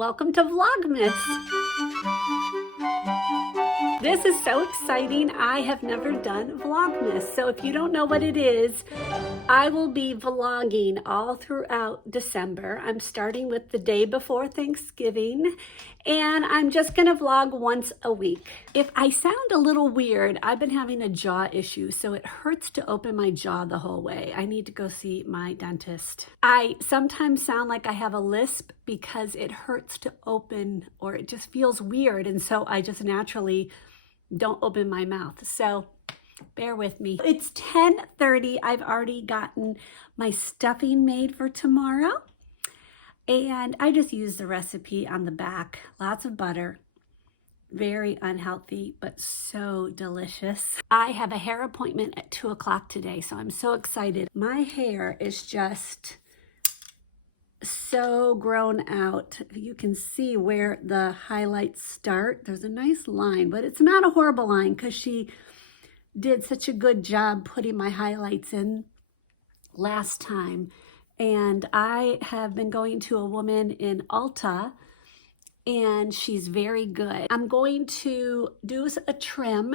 Welcome to Vlogmas. This is so exciting. I have never done Vlogmas. So if you don't know what it is, I will be vlogging all throughout December. I'm starting with the day before Thanksgiving, and I'm just gonna vlog once a week. If I sound a little weird, I've been having a jaw issue, so it hurts to open my jaw the whole way. I need to go see my dentist. I sometimes sound like I have a lisp because it hurts to open, or it just feels weird, and so I just naturally don't open my mouth. So bear with me. It's 10:30. I've already gotten my stuffing made for tomorrow. And I just used the recipe on the back. Lots of butter. Very unhealthy, but so delicious. I have a hair appointment at 2 o'clock today, so I'm so excited. My hair is just so grown out. You can see where the highlights start. There's a nice line, but it's not a horrible line because she did such a good job putting my highlights in last time. And I have been going to a woman in Ulta, and she's very good. I'm going to do a trim,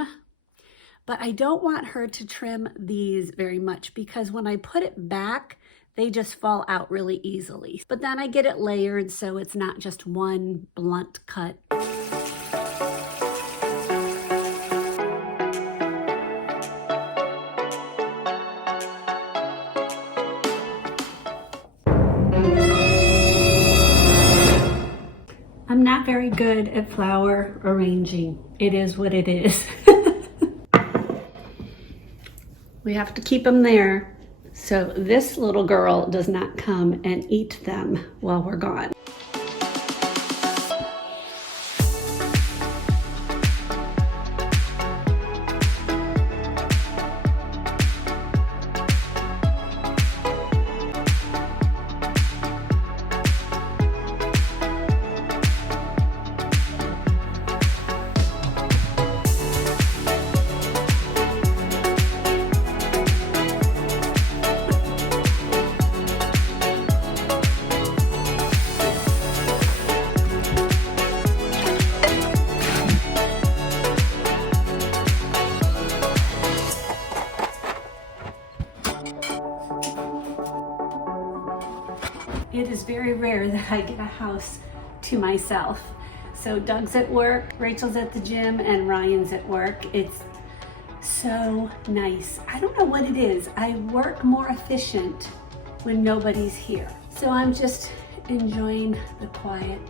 but I don't want her to trim these very much because when I put it back, they just fall out really easily. But then I get it layered so it's not just one blunt cut. I'm not very good at flower arranging. It is what it is. We have to keep them there so this little girl does not come and eat them while we're gone. It is very rare that I get a house to myself. So Doug's at work, Rachel's at the gym, and Ryan's at work. It's so nice. I don't know what it is. I work more efficient when nobody's here. So I'm just enjoying the quiet.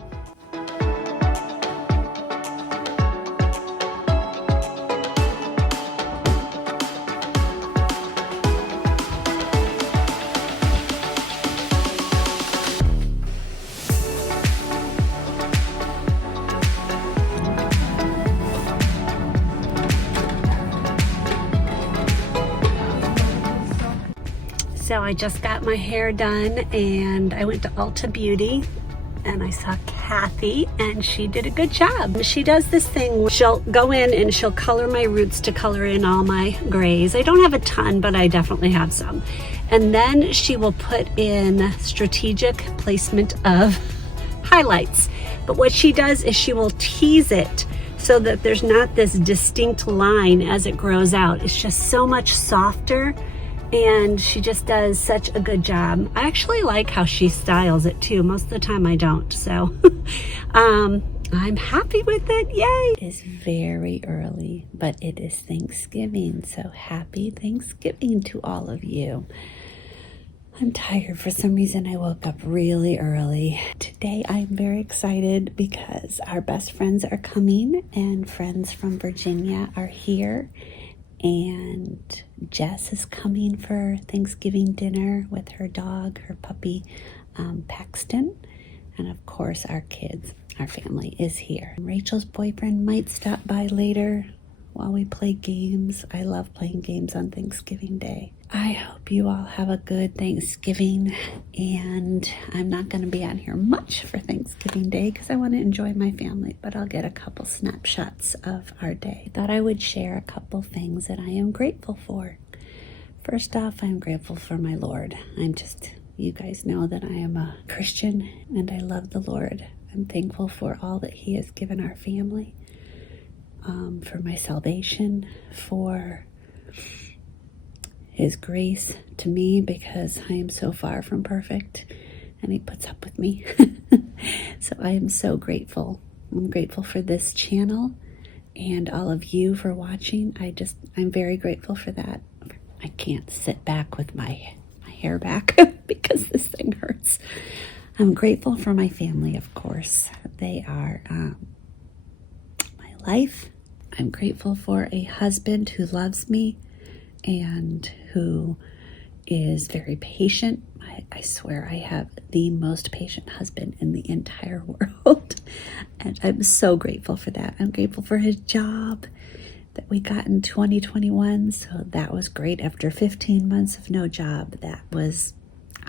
So I just got my hair done and I went to Ulta Beauty and I saw Kathy and she did a good job. She does this thing where she'll go in and she'll color my roots to color in all my grays. I don't have a ton, but I definitely have some. And then she will put in strategic placement of highlights. But what she does is she will tease it so that there's not this distinct line as it grows out. It's just so much softer. And she just does such a good job. I actually like how she styles it too. Most of the time I don't. So I'm happy with it. Yay. It is very early, but it is Thanksgiving. So happy Thanksgiving to all of you. I'm tired. For some reason, I woke up really early. Today, I'm very excited because our best friends are coming and friends from Virginia are here. And Jess is coming for Thanksgiving dinner with her dog, her puppy, Paxton. And of course, our kids, our family is here. Rachel's boyfriend might stop by later while we play games. I love playing games on Thanksgiving Day. I hope you all have a good Thanksgiving, and I'm not going to be on here much for Thanksgiving Day because I want to enjoy my family, but I'll get a couple snapshots of our day. Thought I would share a couple things that I am grateful for. First off, I'm grateful for my Lord. You guys know that I am a Christian and I love the Lord. I'm thankful for all that He has given our family, for my salvation, for His grace to me, because I am so far from perfect and He puts up with me. So I am so grateful. I'm grateful for this channel and all of you for watching. I'm very grateful for that. I can't sit back with my hair back because this thing hurts. I'm grateful for my family, of course. They are my life. I'm grateful for a husband who loves me and who is very patient. I swear I have the most patient husband in the entire world. And I'm so grateful for that. I'm grateful for his job that we got in 2021. So that was great. After 15 months of no job, that was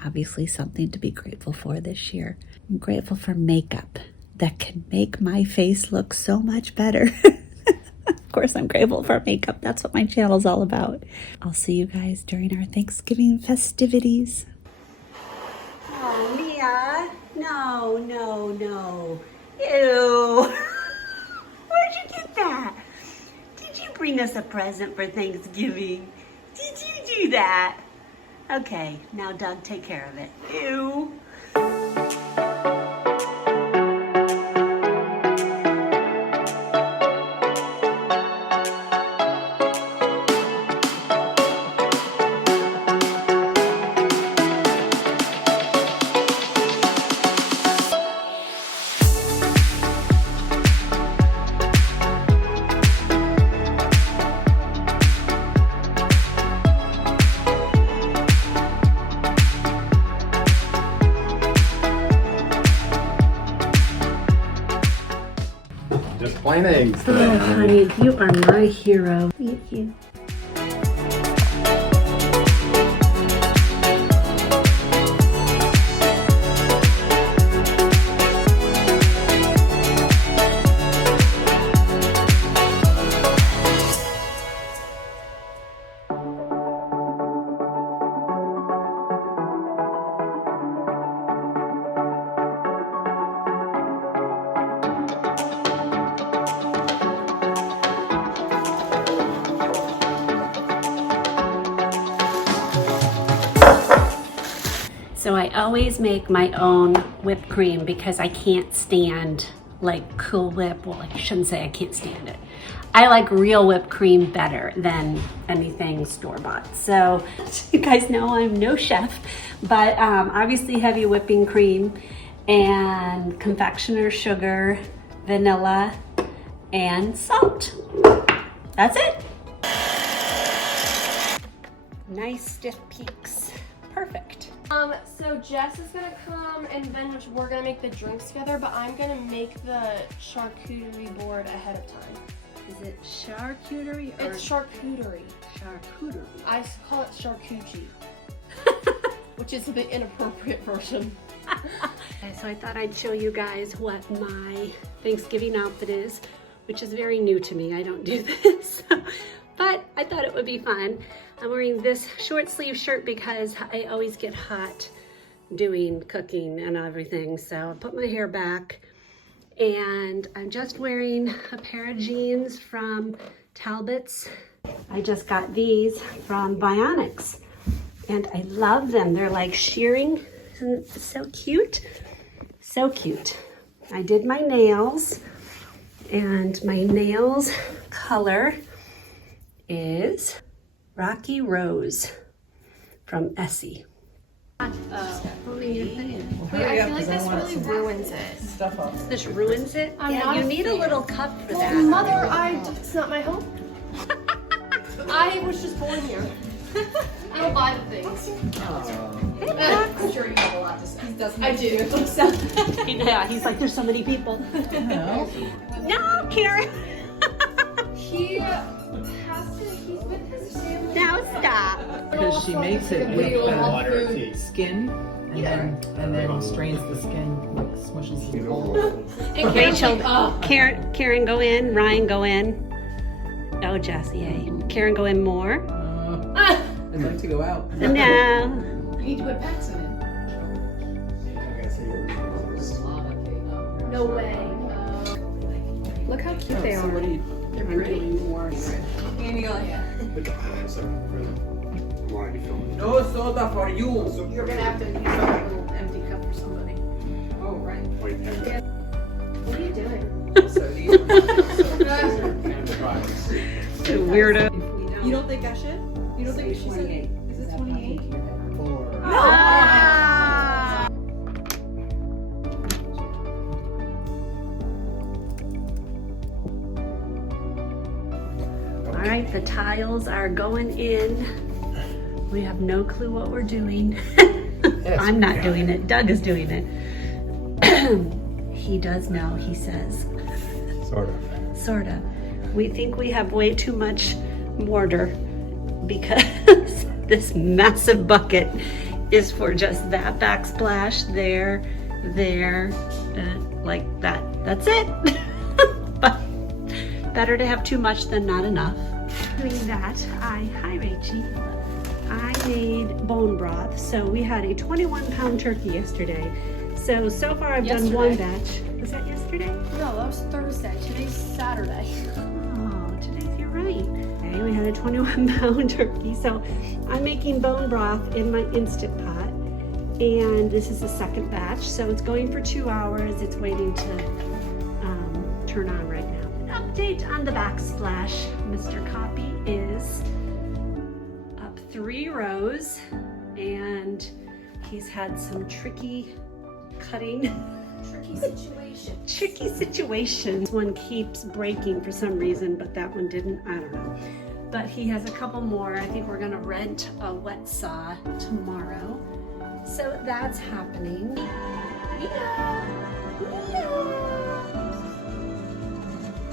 obviously something to be grateful for this year. I'm grateful for makeup that can make my face look so much better. Of course, I'm grateful for makeup. That's what my channel's all about. I'll see you guys during our Thanksgiving festivities. Oh, Mia. No, no, no. Ew. Where'd you get that? Did you bring us a present for Thanksgiving? Did you do that? Okay, now Doug, take care of it. Ew. Just plain eggs. Oh, honey, you are my hero. Thank you. So I always make my own whipped cream because I can't stand like Cool Whip. Well, I shouldn't say I can't stand it. I like real whipped cream better than anything store-bought. So you guys know I'm no chef, but obviously heavy whipping cream and confectioner sugar, vanilla, and salt. That's it. Nice stiff peaks. Perfect. So Jess is gonna come and then we're gonna make the drinks together, but I'm gonna make the charcuterie board ahead of time. Is it charcuterie or? It's charcuterie. Charcuterie. I call it charcuterie, which is the inappropriate version. Okay, so I thought I'd show you guys what my Thanksgiving outfit is, which is very new to me. I don't do this, but I thought it would be fun. I'm wearing this short sleeve shirt because I always get hot doing cooking and everything. So I put my hair back and I'm just wearing a pair of jeans from Talbot's. I just got these from Bionics and I love them. They're like shearing, and so cute, so cute. I did my nails and my nails color is Rocky Rose from Essie. Wait, I feel like this really ruins it. This ruins it? Yeah, you need a little cup for that. Mother, it's not my home. I was just born here. I don't buy the things. I'm sure you have a lot to say. I do. Yeah, he's like, there's so many people. No, Karen. He has to, he's with his family. Now stop. Because she makes it with skin and then strains the skin, like smushes the whole. Rachel, Karen, go in. Ryan, go in. Oh, Jessie, yay. Karen, go in more. I'd like to go out. No. You need to put packs in it. No way. Look how cute they are. They're pretty. And you go like, No soda for you. you're gonna have to use a little empty cup for somebody. Oh, right. What are you doing? So these are Weirdo. You don't think I should? You don't think she said? Is it 28? All right, the tiles are going in. We have no clue what we're doing. I'm not doing it. Doug is doing it. He does know, he says. Sort of. Sort of. We think we have way too much mortar because this massive bucket is for just that backsplash there, like that. That's it. But better to have too much than not enough. Doing that, hi Rachie. I made bone broth. So we had a 21-pound turkey yesterday. So far I've done one batch. Was that yesterday? No, that was Thursday. Today's Saturday. Oh, today's, you're right. Okay, we had a 21-pound turkey. So I'm making bone broth in my Instant Pot. And this is the second batch. So it's going for 2 hours. It's waiting to turn on right now. An update on the backsplash. Mr. Copy is up 3 rows. And he's had some tricky cutting. Tricky situation. This one keeps breaking for some reason, but that one didn't. I don't know. But he has a couple more. I think we're gonna rent a wet saw tomorrow. So that's happening. Mia!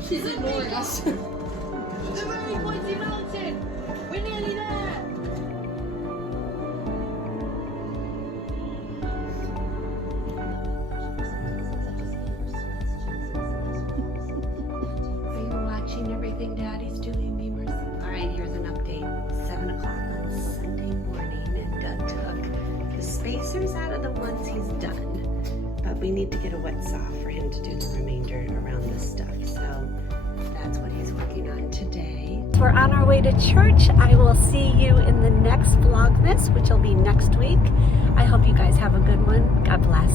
She's ignoring us. We're nearly there. Are you watching everything Daddy's doing, Beamers? All right, here's an update. 7 o'clock on Sunday morning, and Doug took the spacers out of the ones he's done. But we need to get a wet saw for him to do the remainder around this stuff. So that's what he's working on today. We're on our way to church. I will see you in the next Vlogmas, which will be next week. I hope you guys have a good one. God bless.